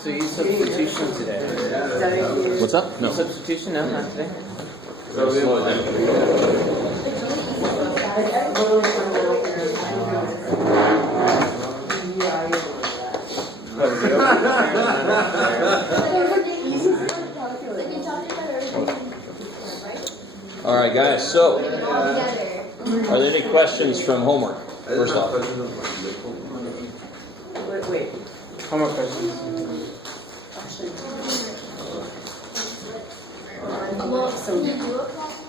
So you use substitution today. What's up? No. Substitution? No, not today. So slow it down. All right, guys. So, are there any questions from homework? First off. Wait. Homework questions. Well, can you do a problem?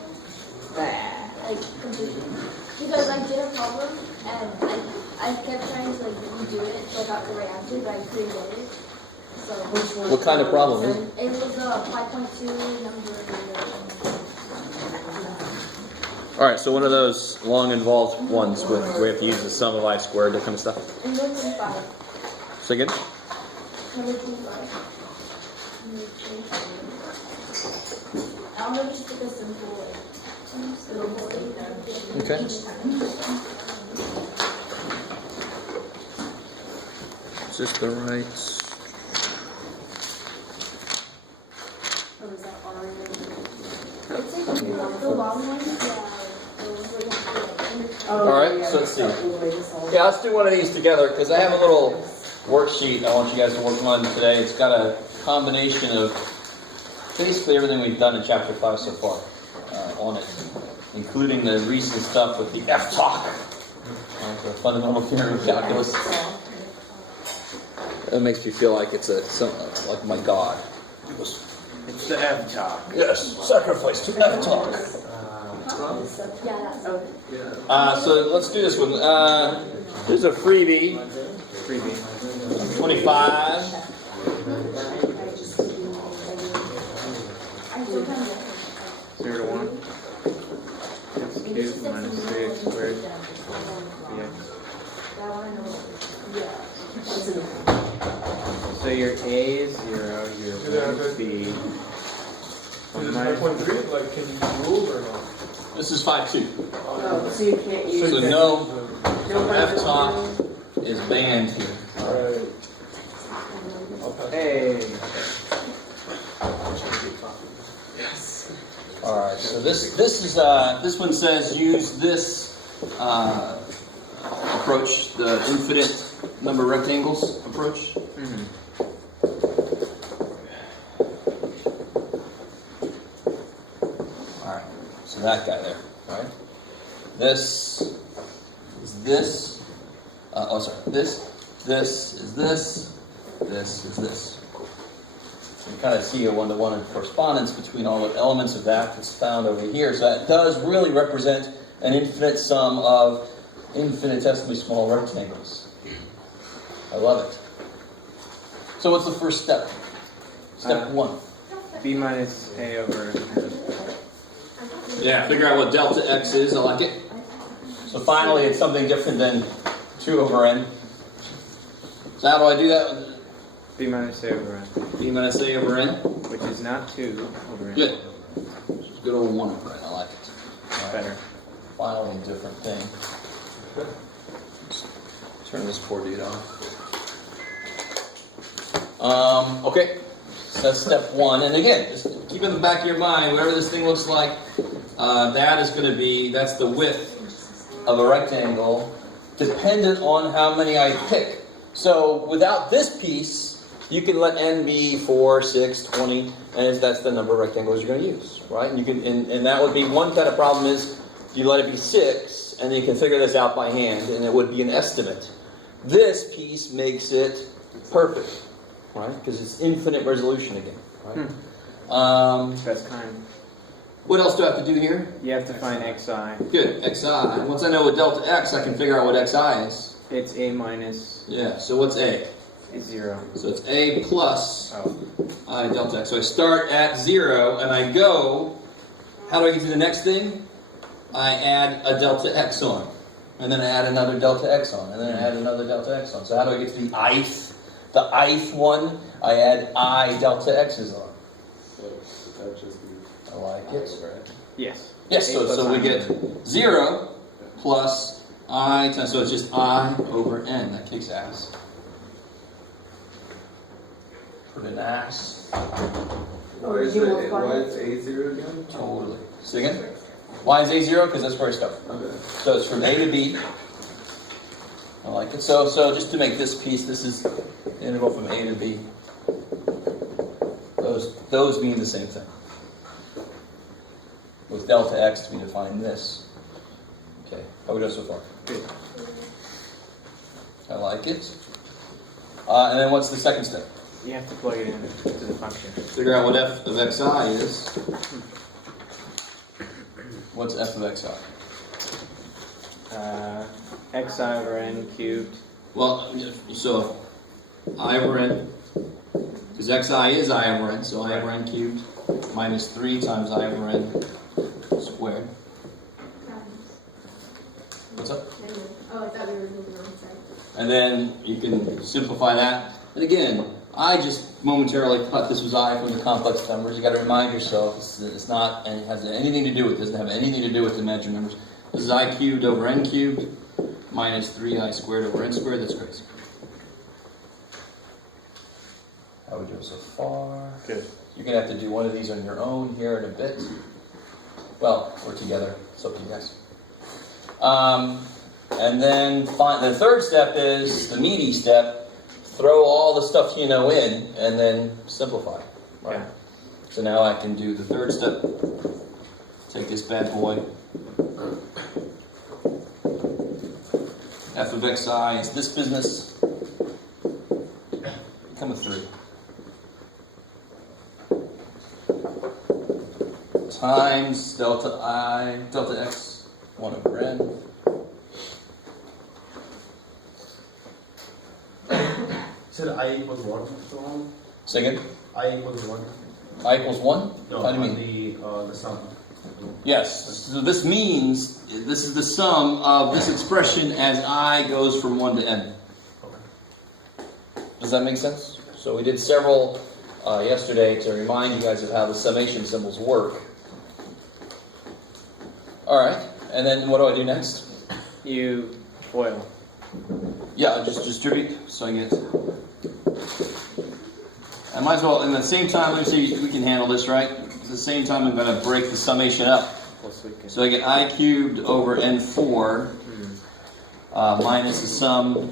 Like, completely. Because I did a problem, and I kept trying to, redo it until I got the right answer, but I couldn't get it. So, What kind of problem is it? It was a 5.2 number. All right, so one of those long involved ones with where we have to use the sum of I squared, that kind of stuff. And number 25. Say again? Number 25. I'll maybe just pick a simple, Okay. Is this the right? Or is that R? It's like the long one. All right, so let's see. Yeah, let's do one of these together because I have a little worksheet I want you guys to work on today. It's got a combination of basically everything we've done in Chapter 5 so far on it, including the recent stuff with the F-talk, the fundamental theorem of calculus. It makes me feel like it's like my God. It's the F-talk. Yes, sacrifice to F-talk. So let's do this one. Here's a freebie. 25. Zero to 1. X cubed minus 3x squared. So your A is 0, your B is B. 5.3, like, can you use rules or not? This is 5-2. So you can't use So no F-talk is banned here. Alright. Hey. All right. So this one says use this approach, the infinite number of rectangles approach. Mm-hmm. All right. So that guy there. All right. This is this. This is this. This is this. So you kind of see a one-to-one correspondence between all the elements of that that's found over here. So that does really represent an infinite sum of infinitesimally small rectangles. I love it. So what's the first step? Step 1. B minus A over N. Yeah, figure out what delta x is. I like it. So finally, it's something different than 2 over n. So how do I do that? B minus A over N. B minus a over n. Which is not 2 over N. Good. It's a good old 1 over n. I like it. All right. Better. Finally, a different thing. Let's turn this poor dude on. Okay. So that's step 1. And again, just keep in the back of your mind, whatever this thing looks like, that's the width of a rectangle, dependent on how many I pick. So without this piece, you can let n be 4, 6, 20, and that's the number of rectangles you're going to use, right? And you can, and that would be one kind of problem is you let it be 6, and you can figure this out by hand, and it would be an estimate. This piece makes it perfect, right? Because it's infinite resolution again, right? That's kind. What else do I have to do here? You have to find xi. Good, xi. Once I know what delta x, I can figure out what xi is. It's A minus. Yeah, so what's a? Is 0. So it's a plus I delta x. So I start at 0, and I go, how do I get to the next thing? I add a delta x on. And then I add another delta x on. And then I add another delta x on. So how do I get to the ith? The ith one, I add I delta x's on. I like it. Yes. Yes, so we get 0 plus I times, so it's just I over n. That kicks ass. Put an X. Or did you multiply? Why is A0 again? Totally. Say again? Why is A0? Because that's where I start. Okay. So it's from A to B. I like it. So just to make this piece, this is the integral from A to B. Those mean the same thing. With delta x to be defined this. Okay, how we doing so far? Good. I like it. And then what's the second step? You have to plug it in to the function. Figure out what f of xi is. What's f of xi? Xi over n cubed. Well, so I over n, because xi is I over n, so I over n cubed minus 3 times I over n squared. What's up? Oh, I thought we were moving on side. And then you can simplify that. And again, I just momentarily thought this was I from the complex numbers. You got to remind yourself it's not, and it has anything to do with, doesn't have anything to do with the imaginary numbers. This is I cubed over n cubed minus 3i squared over n squared. That's crazy. How we doing so far? Good. You're going to have to do one of these on your own here in a bit. Well, we're together. It's up to you guys. And then the third step is the meaty step. Throw all the stuff you know in, and then simplify. Right? Yeah. So now I can do the third step. Take this bad boy. F of xi is this business. Become a 3. Times delta x, 1 over n. Said I equals 1 so on? Say again? I equals 1? I equals 1? No, How do you mean? the sum. Yes. So this means, this is the sum of this expression as I goes from 1 to n. Does that make sense? So we did several yesterday to remind you guys of how the summation symbols work. Alright, and then what do I do next? You FOIL. Yeah, I'll just distribute, so I get... I might as well, in the same time, let me see, we can handle this, right? At the same time, I'm going to break the summation up. So I get I cubed over n4 minus the sum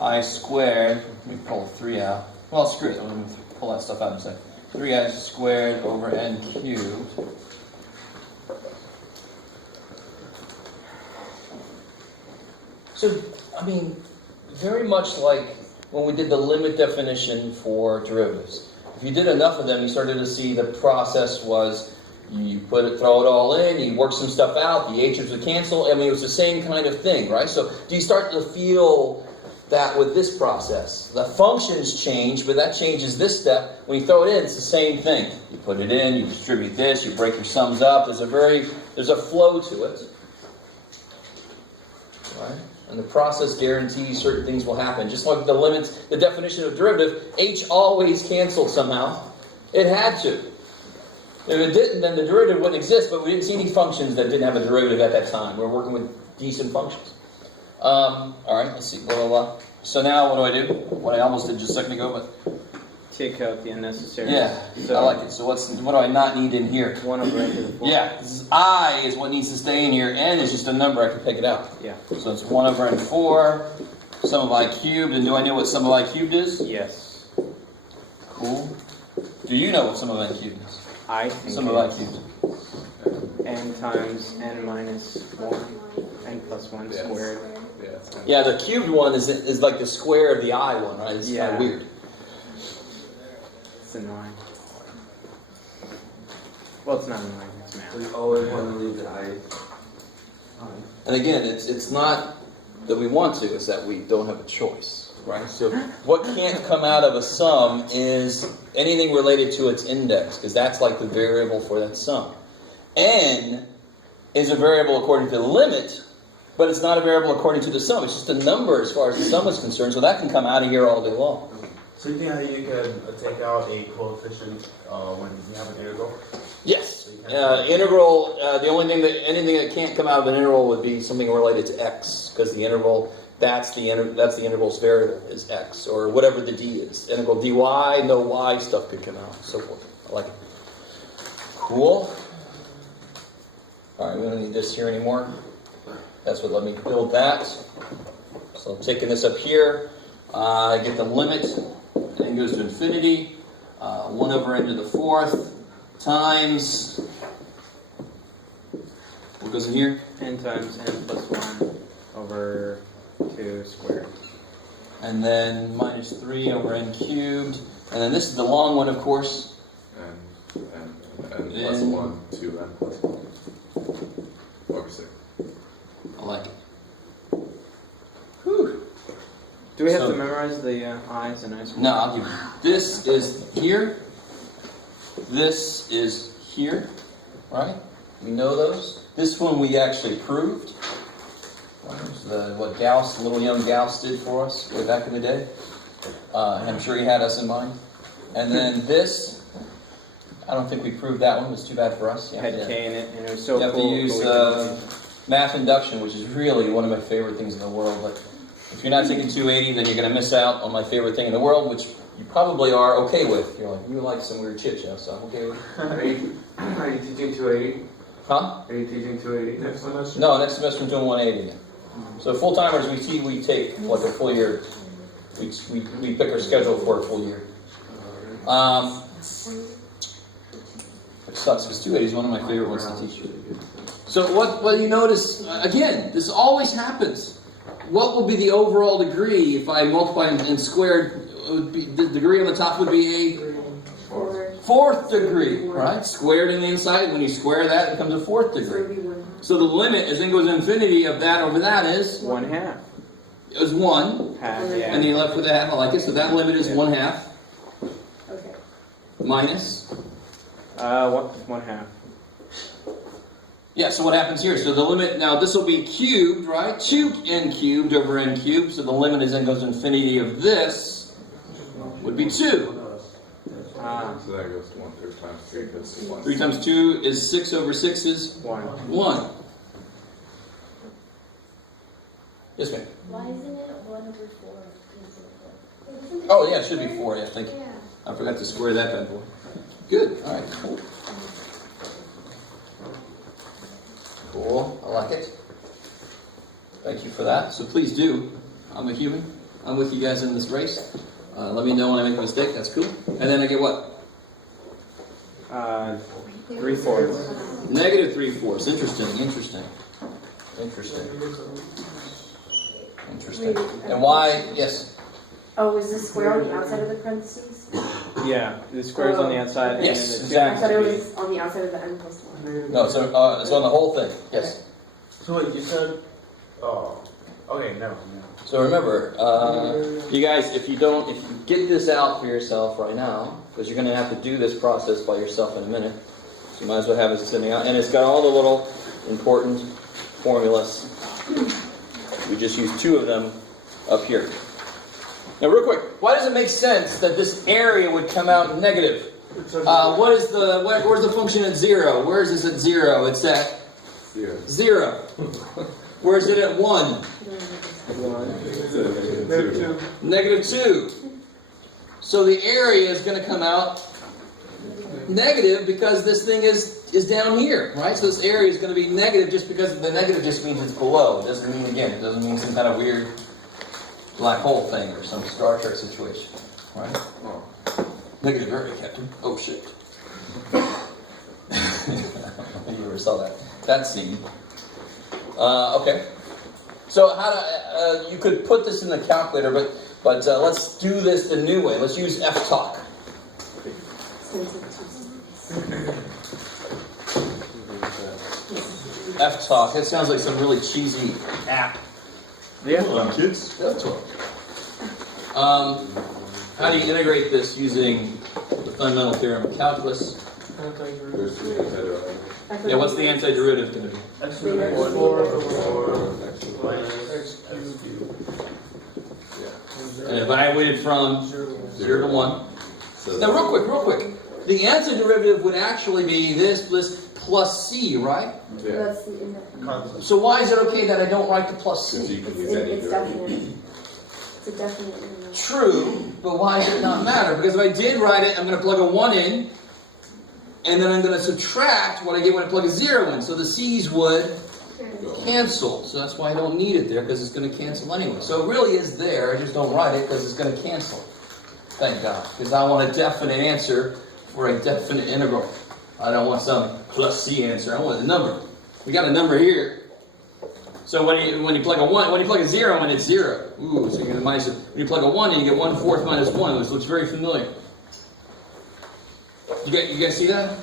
I squared. Let me pull 3 out. Well, screw it, I'm going to pull that stuff out in a second. 3i squared over n cubed. So, I mean, very much like when we did the limit definition for derivatives. If you did enough of them, you started to see the process was you throw it all in, you work some stuff out, the h's would cancel. I mean, it was the same kind of thing, right? So, do you start to feel that with this process? The functions change, but that changes this step. When you throw it in, it's the same thing. You put it in, you distribute this, you break your sums up. There's a flow to it, right? And the process guarantees certain things will happen. Just like the limits, the definition of derivative, h always canceled somehow. It had to. If it didn't, then the derivative wouldn't exist, but we didn't see any functions that didn't have a derivative at that time. We're working with decent functions. Alright, let's see. Blah, blah, blah. So now what do? What I almost did just a second ago, but... Take out the unnecessary. Yeah, So, I like it. So what do I not need in here? 1 over n to the 4. Yeah, I is what needs to stay in here. N is just a number. I can pick it out. Yeah. So it's 1 over n4, sum of I cubed. And do I know what sum of I cubed is? Yes. Cool. Do you know what sum of I cubed is? I think Sum of I it's cubed. n times n minus 1, n plus 1 squared. Yeah, it's kind of Yeah, the cubed one is like the square of the I one, right? It's kind Yeah. of weird. It's a 9. Well, it's not a 9, it's math. We always want to leave the I. And again, it's not that we want to, it's that we don't have a choice, right? So what can't come out of a sum is anything related to its index, because that's like the variable for that sum. N is a variable according to the limit, but it's not a variable according to the sum. It's just a number as far as the sum is concerned, so that can come out of here all day long. So you think that you can take out a coefficient when you have an integral? Yes. Integral, the only thing anything that can't come out of an integral would be something related to x, because the integral that's the integral's variable is x, or whatever the d is. Integral dy, no y stuff could come out, so forth. I like it. Cool. All right, we don't need this here anymore. That's what let me build that. So I'm taking this up here. I get the limit, and it goes to infinity. 1 over n to the 4th times, what goes in here? N times n plus 1 over 2 squared. And then minus 3 over n cubed. And then this is the long one, of course. And plus 1 to n plus 1 over 6. I like it. Whew. Do we have So- to memorize the i's and i's? No, I'll give you. This is here. This is here. Right? We know those. This one we actually proved. What Gauss, little young Gauss did for us way back in the day. And I'm sure he had us in mind. And then this, I don't think we proved that one. It was too bad for us. Had K in it, and it was so You have cool. to use math induction, which is really one of my favorite things in the world. But if you're not taking 280, then you're going to miss out on my favorite thing in the world, which you probably are okay with. You're like, you like some weird shit, Jeff, so I'm okay with it. Are you teaching 280? Huh? Are you teaching 280 next semester? No, next semester I'm doing 180 again. So full-timers, we take like a full year. We pick our schedule for a full year. Which sucks, because 280 is one of my favorite ones to teach. So what you notice, again, this always happens. What will be the overall degree if I multiply and squared? It would be, the degree on the top would be a fourth degree, right? Squared in the inside, when you square that, it becomes a fourth degree. So the limit as n goes to infinity of that over that is 1/2. is 1, Half, yeah. and you're left with a half. I like it. So that limit is 1/2 Okay. minus. What? 1/2. Yeah, so what happens here? So the limit, now this will be cubed, right? 2n cubed over n cubed. So the limit as n goes to infinity of this would be 2. So that goes to 1/3 times 3 because 1. 3 times 2 is 6 over 6 is 1. 1. Yes, ma'am. Why isn't it 1 over 4? Oh, yeah, it should be 4. Yeah, thank you. Yeah. I forgot to square that bad boy. Good. All right, cool. Cool. I like it. Thank you for that. So please do. I'm a human. I'm with you guys in this race. Let me know when I make a mistake. That's cool. And then I get what? 3/4. Negative 3/4. Interesting. Interesting. Interesting. Interesting. And why? Yes. Oh, is this square on the outside of the parentheses? Yeah, the square's on the outside. And Yes, then the I thought it exactly. was on the outside of the n plus 1. No, so it's on the whole thing. Yes. So wait, you said, oh, okay, never. So remember, you guys, if you get this out for yourself right now, because you're going to have to do this process by yourself in a minute, so you might as well have it sitting out, and it's got all the little important formulas. We just use 2 of them up here. Now, real quick, why does it make sense that this area would come out negative? Where's the function at 0? Where is this at 0? It's at 0. Where is it at 1? Negative 2. So the area is going to come out negative because this thing is down here, right? So this area is going to be negative just because the negative just means it's below. It doesn't mean, again, it doesn't mean some kind of weird black hole thing or some Star Trek situation, right? Negative area, Captain. Oh, shit. You ever saw that scene? Okay. So how to you could put this in the calculator, but let's do this the new way. Let's use f-talk. F-talk. That sounds like some really cheesy app. Yeah. Come on, kids. F-talk. How do you integrate this using the fundamental theorem of calculus? There's 3 antiderivative. Yeah, what's the antiderivative going to be? And if I waited from 0 to 1. So Now, real quick. The antiderivative would actually be this plus c, right? Yeah. That's in the, Constant. So why is it okay that I don't write the plus Because c? you can use any it's derivative. definite. It's a definite. True, but why does it not matter? Because if I did write it, I'm going to plug a 1 in, and then I'm going to subtract what I get when I plug a 0 in. So the c's would cancel. So that's why I don't need it there, because it's going to cancel anyway. So it really is there, I just don't write it because it's going to cancel. Thank God. Because I want a definite answer for a definite integral. I don't want some plus c answer. I want a number. We got a number here. So when you plug a 1, when you plug a 0 in, it's 0. Ooh, so you're going to minus it. When you plug a 1 in, you get 1/4 minus 1, which looks very familiar. You guys see that?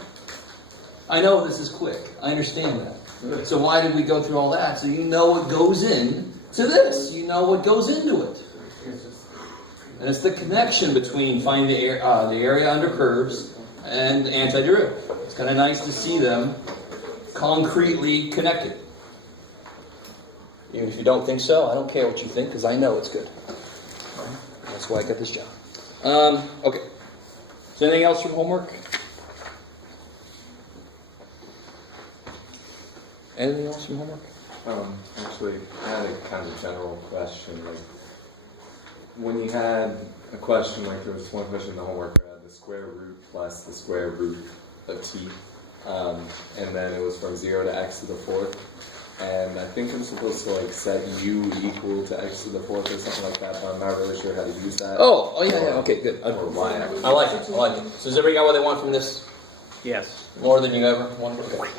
I know this is quick. I understand that. So why did we go through all that? So you know what goes in to this. You know what goes into it. And it's the connection between finding the area under curves and antiderivative. It's kind of nice to see them concretely connected. Even if you don't think so, I don't care what you think, because I know it's good. That's why I got this job. Okay. Is there anything else from homework? Anything else from homework? Actually, I had a kind of general question. Like, when you had a question, like there was one question in the homework, the square root plus the square root of t, and then it was from 0 to x to the 4th. And I think I'm supposed to like set u equal to x to the 4th or something like that, but I'm not really sure how to use that. Oh yeah, okay, good. Or why. I like it. So does everybody got what they want from this? Yes. More than you ever wanted? Okay.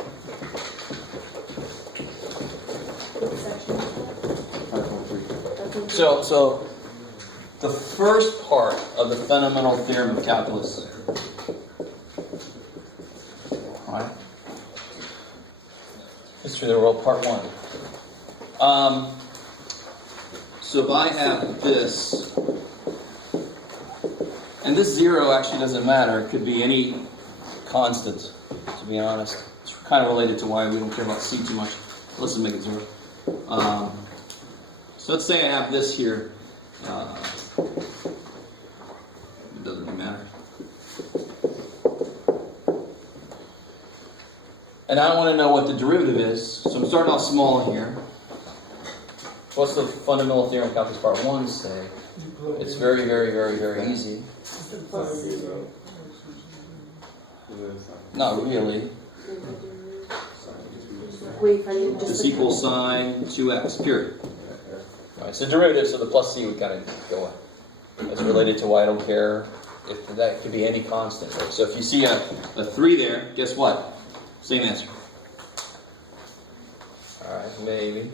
So the first part of the fundamental theorem of calculus, right? History of the world, part 1. So if I have this, and this 0 actually doesn't matter. It could be any constant, to be honest. It's kind of related to why we don't care about c too much. Let's make it 0. So let's say I have this here. It doesn't really matter. And I want to know what the derivative is. So I'm starting off small here. What's the fundamental theorem of calculus part 1 say? It's very, very, very, very easy. Not really. This equals sine 2x, period. Alright, so derivative, so the plus c would kind of go up. That's related to why I don't care if that could be any constant. So if you see a 3 there, guess what? Same answer. Alright, maybe.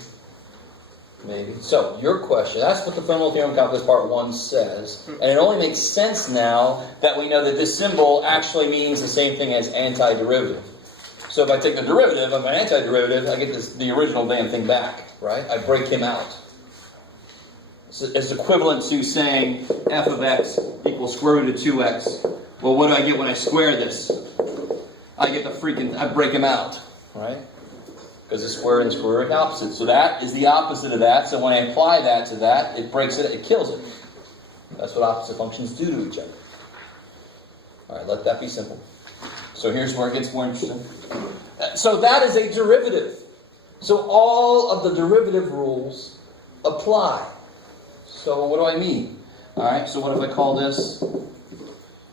So, your question, that's what the fundamental theorem of calculus part 1 says. And it only makes sense now that we know that this symbol actually means the same thing as antiderivative. So if I take the derivative of an antiderivative, I get the original damn thing back, right? I break him out. So it's equivalent to saying f of x equals square root of 2x. Well, what do I get when I square this? I get I break him out, right? Because the square and square root are opposite. So that is the opposite of that. So when I apply that to that, it breaks it, it kills it. That's what opposite functions do to each other. All right, let that be simple. So here's where it gets more interesting. So that is a derivative. So all of the derivative rules apply. So what do I mean? All right, so what if I call this, it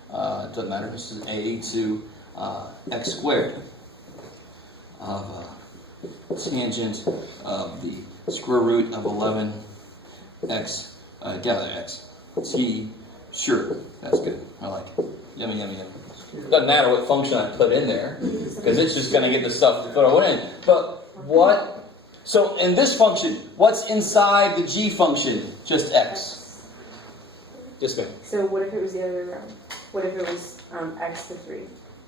doesn't matter, this is a to x squared of tangent of the square root of 11x, gather x, t, sure, that's good, I like it. Yummy, yummy, yummy. Doesn't matter what function I put in there, because it's just going to get the stuff to throw it in. But what? So in this function, what's inside the g function? Just x. Just me. So what if it was the other way around? What if it was x to 3?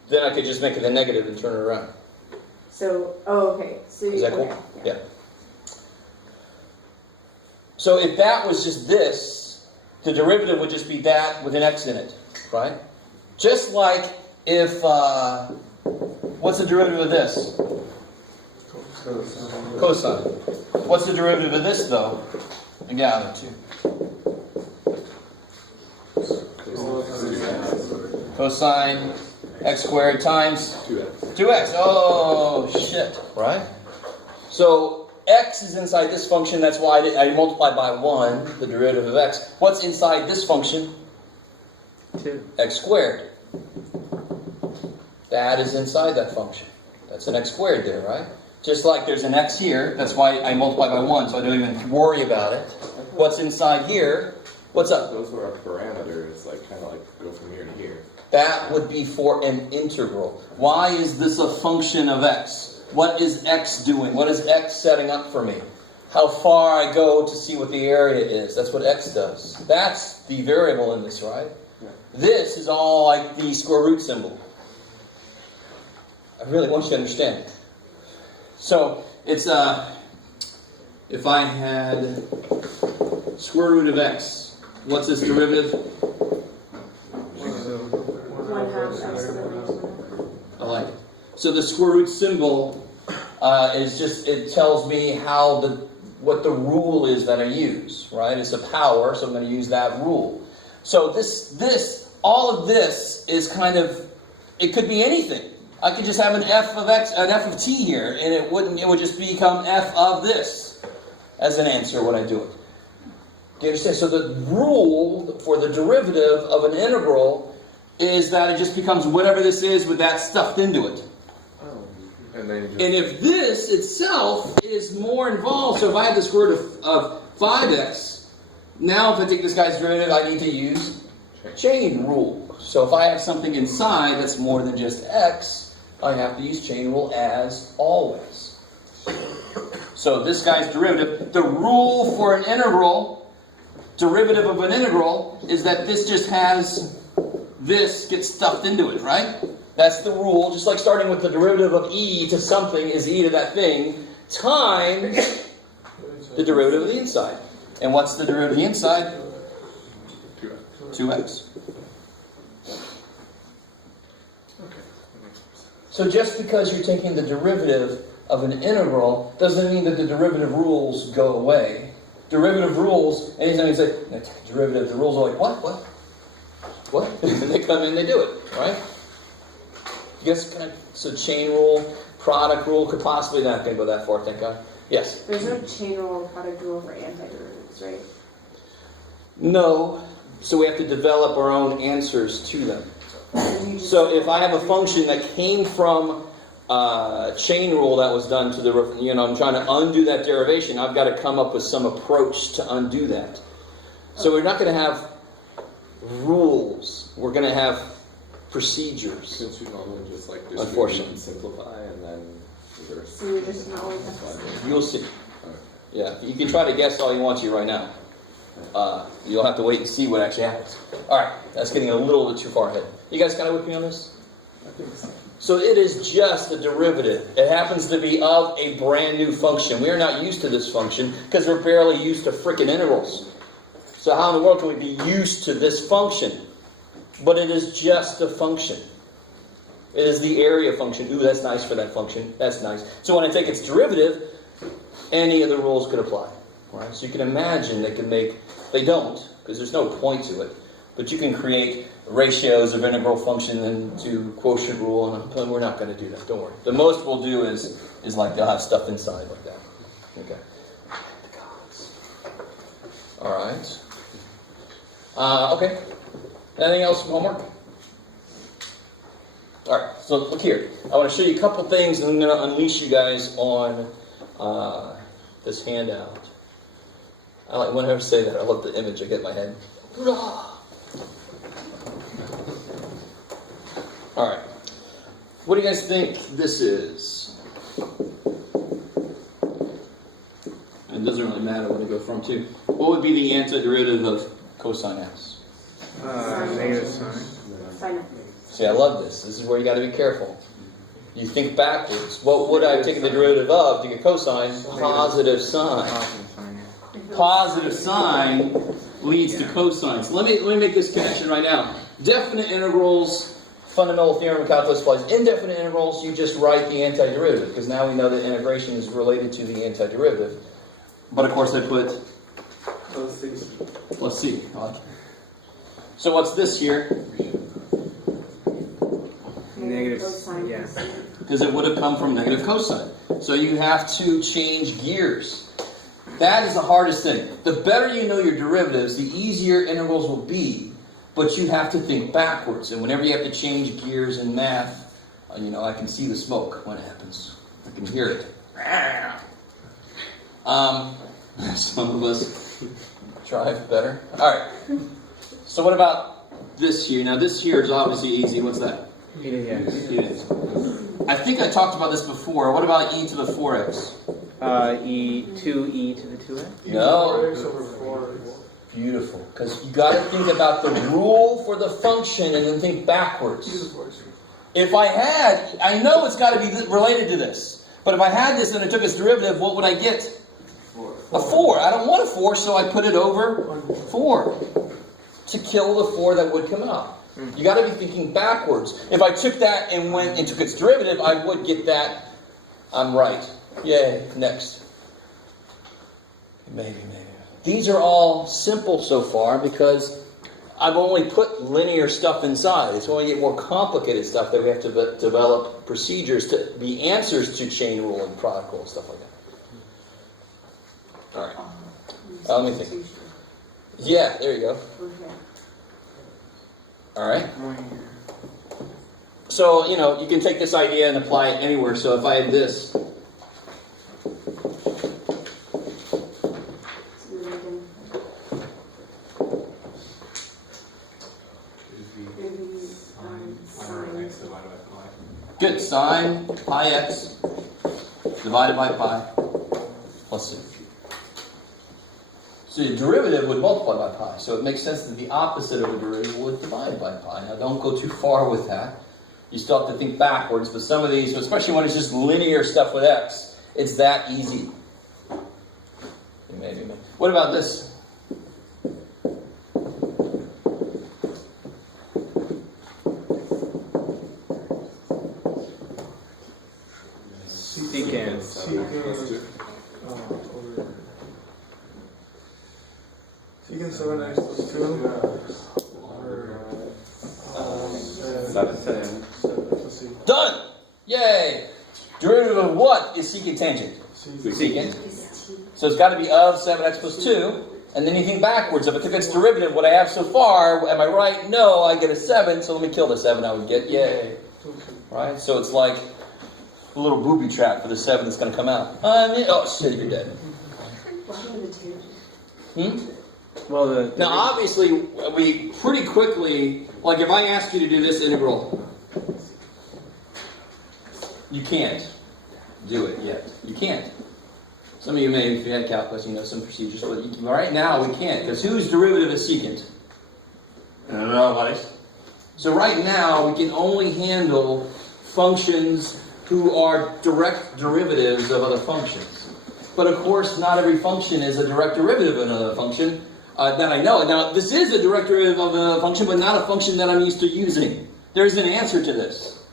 Then I could just make it a negative and turn it around. So, okay. So Is that cool? okay, Yeah. So if that was just this, the derivative would just be that with an x in it, right? Just like if, what's the derivative of this? Cosine. What's the derivative of this, though? I gather two. Cosine X squared times 2x. 2x. Oh, shit, right? So x is inside this function. That's why I multiply by 1, the derivative of x. What's inside this function? 2. X squared. That is inside that function. That's an x squared there, right? Just like there's an x here. That's why I multiply by 1, so I don't even worry about it. What's inside here? What's up? Those were our parameters, like kind of like go from here to here. That would be for an integral. Why is this a function of x? What is x doing? What is x setting up for me? How far I go to see what the area is. That's what x does. That's the variable in this, right? Yeah. This is all like the square root symbol. I really want you to understand. So, it's, if I had square root of x, what's this derivative? 1/2 x to the minus 1. I like it. So the square root symbol is just, it tells me what the rule is that I use, right? It's a power, so I'm going to use that rule. So all of this is kind of, it could be anything. I could just have an f of x, an f of t here, and it would just become f of this as an answer when I do it. Do you understand? So the rule for the derivative of an integral is that it just becomes whatever this is with that stuffed into it. And then you just, And if this itself is more involved, so if I have the square root of 5x, now if I take this guy's derivative, I need to use chain rule. So if I have something inside that's more than just x, I have to use chain rule as always. So this guy's derivative, the rule for an integral, derivative of an integral, is that this just has this gets stuffed into it, right? That's the rule. Just like starting with the derivative of e to something is e to that thing, times the derivative of the inside. And what's the derivative of the inside? 2x. So just because you're taking the derivative of an integral doesn't mean that the derivative rules go away. Derivative rules, anytime you say derivative, the rules are like, what? And they come in, they do it, right? You guys kind of, so chain rule, product rule, could possibly not think about that far, thank God. Yes? There's no chain rule or product rule for antiderivatives, right? No. So we have to develop our own answers to them. So if I have a function that came from chain rule that was done to the, I'm trying to undo that derivation, I've got to come up with some approach to undo that. So we're not going to have rules. We're going to have procedures. since we normally just like Unfortunately. distribute and simplify and then reverse. So you're just not always have to. You'll see. Yeah, you can try to guess all you want to right now. You'll have to wait and see what actually happens. All right, that's getting a little bit too far ahead. You guys kind of with me on this? I think so. So it is just a derivative. It happens to be of a brand new function. We are not used to this function because we're barely used to frickin' integrals. So how in the world can we be used to this function? But it is just a function. It is the area function. Ooh, that's nice for that function. That's nice. So when I take its derivative, any of the rules could apply. Right? So you can imagine they don't, because there's no point to it. But you can create ratios of integral function into quotient rule, and we're not going to do that. Don't worry. The most we'll do is like they'll have stuff inside like that. Okay. All right. Okay. Anything else from homework? All right. So look here. I want to show you a couple things, and I'm going to unleash you guys on this handout. I like whenever I say that. I love the image I get in my head. All right. What do you guys think this is? It doesn't really matter what I go from to. What would be the antiderivative of cosine x? Negative sign. Sign up. See, I love this. This is where you got to be careful. You think backwards. What would I have taken the derivative of to get cosine? Positive sign. Positive sign leads to cosine. So let me make this connection right now. Definite integrals, fundamental theorem of calculus applies. Indefinite integrals, you just write the antiderivative, because now we know that integration is related to the antiderivative. But of course I put plus c. So what's this here? negative Negative, cosine. yeah. because it would have come from negative cosine. So you have to change gears. That is the hardest thing. The better you know your derivatives, the easier integrals will be, but you have to think backwards. And whenever you have to change gears in math, I can see the smoke when it happens. I can hear it. Some of us drive better. All right. So what about this here? Now this here is obviously easy. What's that? E to the x. E to the- I think I talked about this before. What about e to the 4x? E 2e to the 2x. No. Beautiful. Because you got to think about the rule for the function and then think backwards. If I know it's got to be related to this. But if I had this and I took its derivative, what would I get? A 4. I don't want a 4, so I put it over 4 to kill the 4 that would come out. You got to be thinking backwards. If I took that and went and took its derivative, I would get that. I'm right. Yay. Next. Maybe. These are all simple so far because I've only put linear stuff inside. It's when we get more complicated stuff that we have to develop procedures to be answers to chain rule and product rule and stuff like that. All right. Let me think. Yeah, there you go. All right. So, you can take this idea and apply it anywhere. So if I had this. Good. Sine pi x divided by pi plus c. So the derivative would multiply by pi. So it makes sense that the opposite of a derivative would divide by pi. Now don't go too far with that. You still have to think backwards. But some of these, especially when it's just linear stuff with x, it's that easy. Maybe. What about this? Secant. Secant 7x plus 2. 7. Done! Yay! Derivative of what is secant tangent? Secant. So it's got to be of 7x plus 2. And then you think backwards. If I took its derivative, what I have so far, am I right? No, I get a 7. So let me kill the 7 I would get. Yay. Right? So it's like a little booby trap for the 7 that's going to come out. Oh shit, you're dead. Well, Now obviously, we pretty quickly, like if I ask you to do this integral, you can't do it yet. You can't. Some of you may, if you had calculus, some procedures, but right now we can't, because whose derivative is secant? Nobody's. So right now, we can only handle functions who are direct derivatives of other functions. But of course, not every function is a direct derivative of another function that I know. Now, this is a direct derivative of a function, but not a function that I'm used to using. There's an answer to this.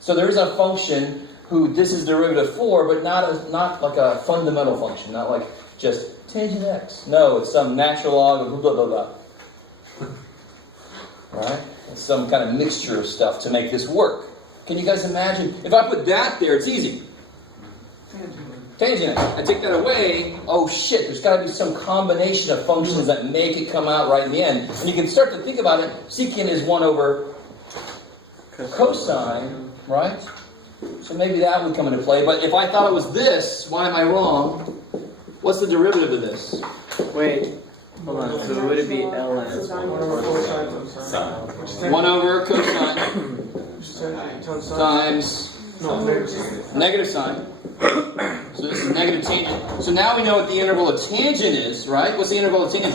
So there is a function who this is derivative for, but not like a fundamental function, not like just tangent x. No, it's some natural log of blah, blah, blah. Right? It's some kind of mixture of stuff to make this work. Can you guys imagine? If I put that there, it's easy. Tangent. I take that away. Oh shit, there's got to be some combination of functions that make it come out right in the end. And you can start to think about it. Secant is 1 over cosine, right? So maybe that would come into play. But if I thought it was this, why am I wrong? What's the derivative of this? wait, hold on. So would it be ln? 1 over cosine times negative sine. So this is negative tangent. So now we know what the integral of tangent is, right? What's the integral of tangent?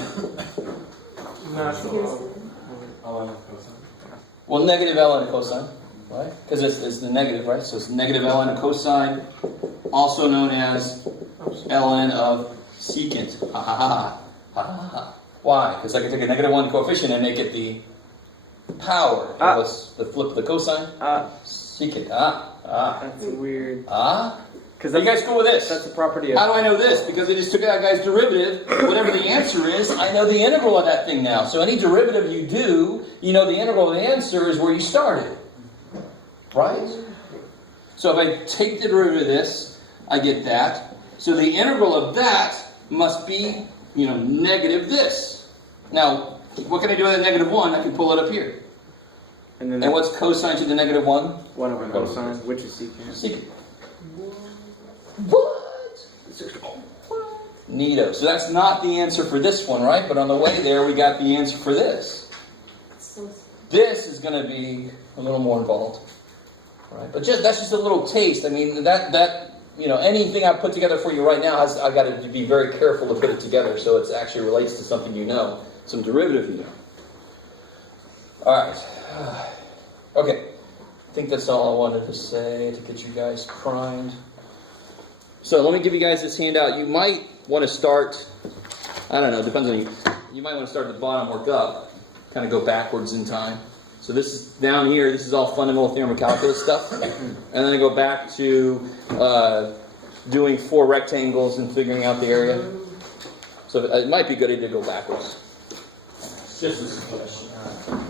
Well, negative ln cosine, right? Because it's the negative, right? So it's negative ln of cosine, also known as ln of secant. Ha ha ha ha ha ha. Why? Because I can take a negative 1 coefficient and make it the power. Plus the flip of the cosine. Secant. That's weird. Because you guys cool with this? That's a property of. How do I know this? Because I just took that guy's derivative. Whatever the answer is, I know the integral of that thing now. So any derivative you do, you know the integral of the answer is where you started. right? So if I take the derivative of this, I get that. So the integral of that must be, negative this. Now, what can I do with the negative 1? I can pull it up here. And then And what's cosine to the negative 1? 1 over cosine, which is secant. Secant. What? Neato. So that's not the answer for this one, right? But on the way there, we got the answer for this. This is going to be a little more involved, right? But that's just a little taste. I mean, anything I put together for you right now, I've got to be very careful to put it together so it actually relates to something some derivative you know. All right. Okay. I think that's all I wanted to say to get you guys primed. So let me give you guys this handout. You might want to start, I don't know, depends on you. You might want to start at the bottom, work up, kind of go backwards in time. So this is down here, this is all fundamental theorem of calculus stuff. And then I go back to doing 4 rectangles and figuring out the area. So it might be a good idea to go backwards. Just a suggestion.